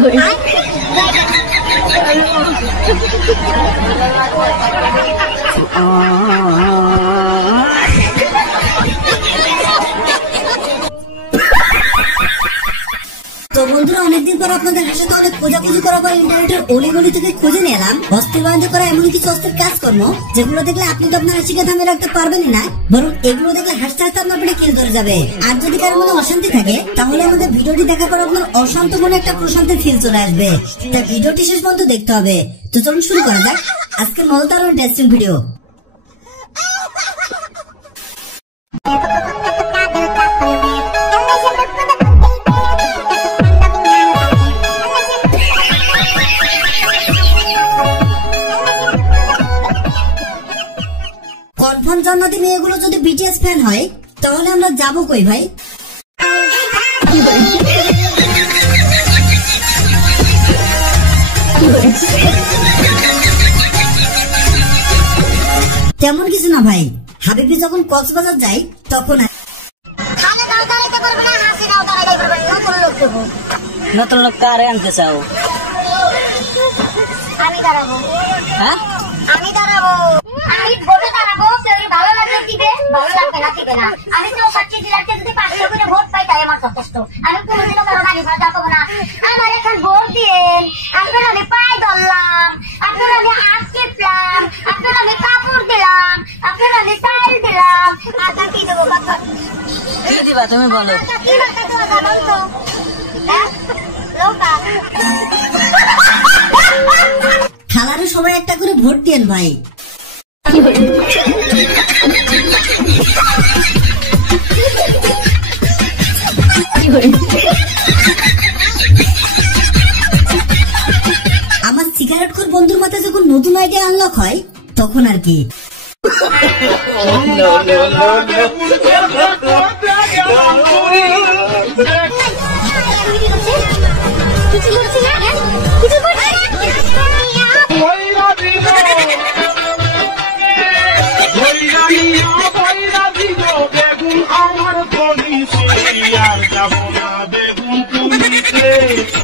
তো বন্ধুরা, অনেকদিন পর আপনাদের সাথে অনেক খোঁজাখুঁজি করার পর ইন্টারনেটের অলিগলি থেকে খুঁজে নিয়ে এলাম বাস্তবায়ন করা এমন কিছু অস্থির কাজকর্ম যেগুলো দেখলে আপনি তো আপনার হাসিকে থামিয়ে রাখতে পারবেনই না, বরং এগুলো দেখলে হাসতে হাসতে আপনার পেটে কিল ধরে যাবে। আর যদি কারোর মনে অশান্তি থাকে তাহলে আমাদের ভিডিওটি দেখার পর আপনার অশান্ত মনে একটা প্রশান্তির ফিল চলে আসবে। তাই ভিডিওটি শেষ পর্যন্ত দেখতে হবে। তো চলুন শুরু করা যাক আজকের মজাদার ও ইন্টারেস্টিং ভিডিও। কনফার্ম জান্নাতি মেয়েগুলো যদি বিটিএস ফ্যান হয় তাহলে আমরা যাবো কই ভাই? তেমন কিছু না ভাই, হাবিবি যখন কক্সবাজার যাই তখন নতুন লোক কারে আনতে চাও? আমি দাঁড়াবো। হ্যাঁ, আমি দাঁড়াবো। আমি ভোটে দাঁড়াবো। কেউ ভালো লাগলে দিবে, ভালো লাগবে না দিবে না। আমি তো 25 জেলাতে যদি 500 করে ভোট পাই তাই আমার যথেষ্ট। আমি কোনোদিনও কারো গাড়ি ভাড়া দেবো না। আমার এখন ভোট দিয়েন। আপনার আমি পায়ে ধরলাম, আপনার আমি হাত টিপলাম, আপনার আমি কাপড় দিলাম, আপনার আমি চাল দিলাম। আটা কি দেবো? কি দিবা তুমি বলো? কি বাতা দেওয়া জানো তো? হ্যাঁ, লোকা খালারে সবাই একটা করে ভোট দেন ভাই। আমার সিগারেট খোর বন্ধুর মাথায় যখন নতুন আইডিয়া আনলক হয় তখন আর কি।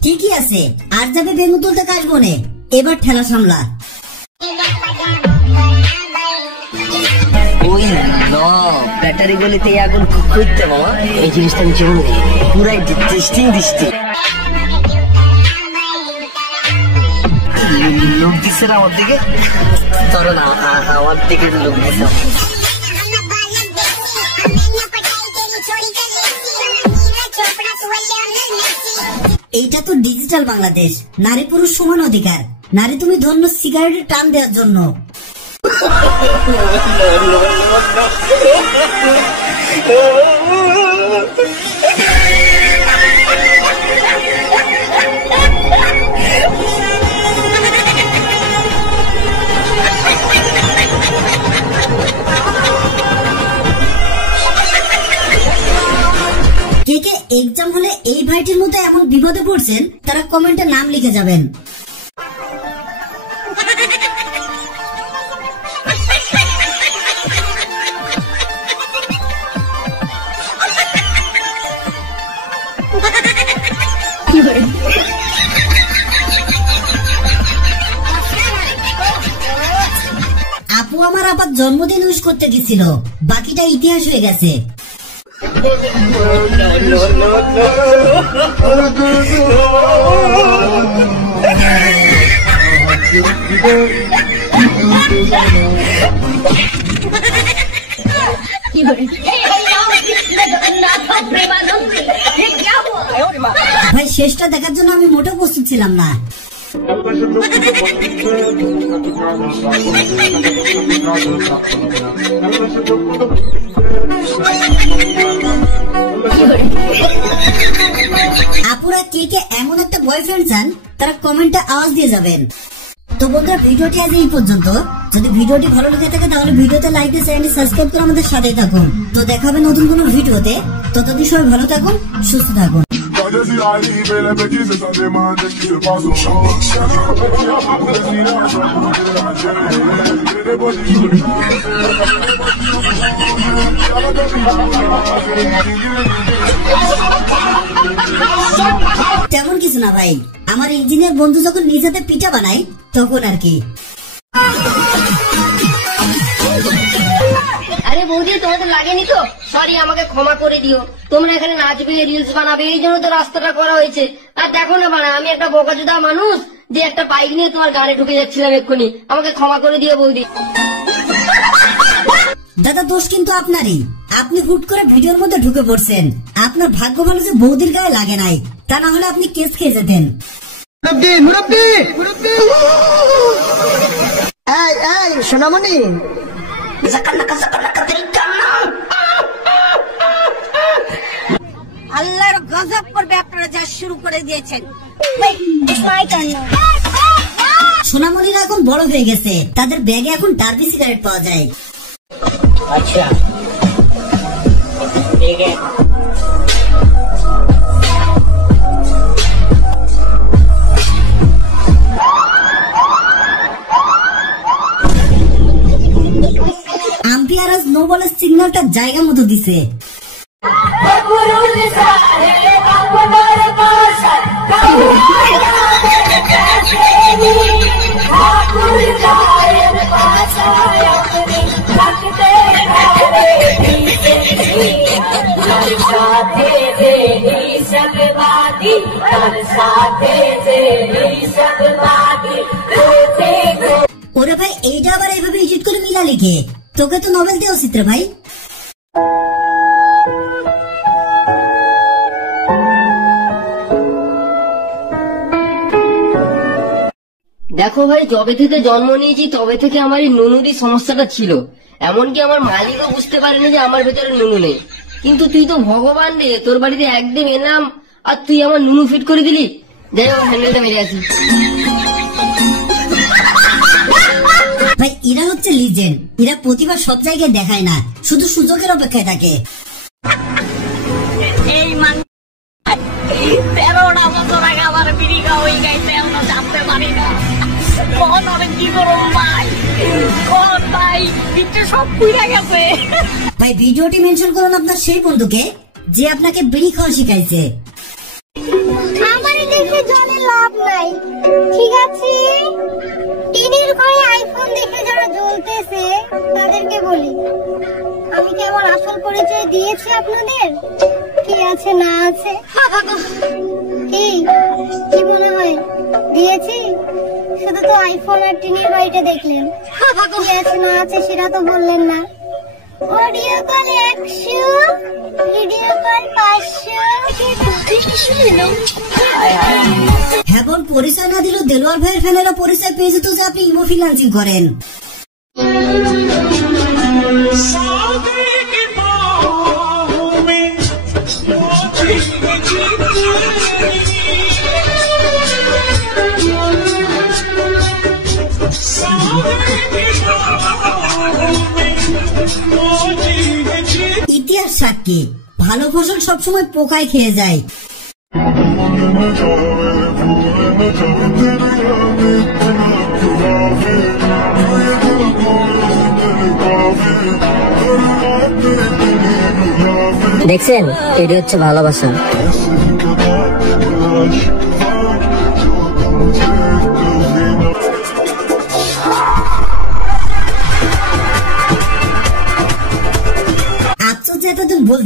ঠিকই আছে, আর যাবে বেগুন তুলতে কাজ বনে। এবার ঠেলা সামলা। ওই ব্যাটারি গলিতে আগুন করতে বাবা, এই জিনিসটা আমি জীবনে পুরাই টেস্টিং দিচ্ছি। লোক দিচ্ছে না আমার দিকে, ধরো না আমার দিকে লোক দিচ্ছে। এইটা তো ডিজিটাল বাংলাদেশ, নারী পুরুষ সমান অধিকার। নারী তুমি ধন্য সিগারেটের টান দেওয়ার জন্য। কে কে এক্সাম হলে এই ভাইটির মতো এমন বিপদে পড়ছেন তারা কমেন্টে নাম লিখে যাবেন। আপু আমার আবার জন্মদিন উইশ করতে গেছিল, বাকিটা ইতিহাস হয়ে গেছে। ভাই শেষটা দেখার জন্য আমি মোটেও প্রস্তুত ছিলাম না। আপুরা কে কে এমন একটা বয়ফ্রেন্ড চান তারা কমেন্টে আওয়াজ দিয়ে যাবেন। তো বন্ধুরা, ভিডিওটি আজ এই পর্যন্ত। যদি ভিডিওটি ভালো লেগে থাকে তাহলে ভিডিওতে লাইক দিয়ে চ্যানেলটি সাবস্ক্রাইব করে আমাদের সাথেই থাকুন। তো দেখা হবে নতুন কোনো ভিডিওতে। ততদিন সবাই ভালো থাকুন, সুস্থ থাকুন। তেমন তেমন কিছু না ভাই, আমার ইঞ্জিনিয়ার বন্ধু যখন নিজ হাতে পিঠা বানায় তখন আর কি। আরে বৌদি তোমাদের লাগেনি তো? সরি, আমাকে ক্ষমা করে দিও। তোমরা এখানে নাচবে, রিলস বানাবে, এই জন্য তো রাস্তাটা করা হয়েছে। আর দেখো না বানা, আমি একটা বোকাচোদা মানুষ যে একটা বাইক নিয়ে তোমার গানে ঢুকে যাচ্ছিলাম এক্ষুনি। আমাকে ক্ষমা করে দিও বৌদি। দাদা দোষ কিন্তু আপনারই, আপনি হুট করে ভিডিওর মধ্যে ঢুকে পড়ছেন। আপনার ভাগ্য ভালো যে বৌদির গায়ে লাগে নাই, তা না হলে আপনি কেস খেয়ে যেতেন। সোনামণি, আল্লাহর গজব করবে আপনারা যা শুরু করে দিয়েছেন। সোনামণিরা এখন বড় হয়ে গেছে, তাদের ব্যাগে এখন ডার্বি সিগারেট পাওয়া যায়। আচ্ছা ঠিক আছে। আম্পায়ার আজ নো বলের সিগন্যালটা জায়গা মতো দিছে। ওরে ভাই, এইটা আবার এইভাবে এডিট করে মিলা লিখে, তোকে তো নোবেল দেওয়া উচিত রে ভাই। দেখো ভাই, যবে থেকে জন্ম নিয়েছি তবে থেকে আমার এই নুনুরই সমস্যাটা ছিল। এমনকি আমার মালিকও বুঝতে পারেনি যে আমার ভেতরে নুনু নেই। কিন্তু তুই তো ভগবান রে, তোর বাড়িতে একদিন এলাম আর তুই আমার নুনু ফিট করে দিলি। যাই হোক, হ্যান্ডেলটা মেরে আসি। ভাই এরা হচ্ছে লিজেন্ড, এরা প্রতিভা সব জায়গায় দেখায় না, শুধু সুযোগের অপেক্ষায় থাকে। এই মান 13টা বছর আগে আমার বিড়ি খাওয়া হয়ে গেছে, আমরা জানতে পারি না। কোন অনেক কি করুন ভাই, কোন ভাই পিঠে সব পুড়ে গেছে। ভাই ভিডিওটি মেনশন করুন আপনার সেই বন্ধুকে যে আপনাকে বিড়ি খাওয়া শিখাইছে। আমার দেখে জলে লাভ নাই, ঠিক আছে? টিনের ঘরে আইফোন দেখে যারা জ্বলতেছে তাদেরকে বলি, আমি কি আমার আসল পরিচয় দিয়েছি আপনাদের? কি আছে না আছে কি কি মনে হয় দিয়েছি? শুধু তো আইফোন আর টিনের বাড়িটা দেখলেন, কি আছে না আছে সেটা তো বললেন না। Audio call 100, video call 500। হ্যাঁ বোন, পরিচয় না দিলেও দেলোয়ার ভাইয়ের ফ্যানেরা পরিচয় পেয়ে যেত যে আপনি ইমো ফ্রিল্যান্সিং করেন। ইতিহাস সাক্ষী, ভালো ফসল সবসময় পোকায় খেয়ে যায়। দেখছেন, এটা হচ্ছে ভালোবাসা। আশ্চর্য এতদিন বল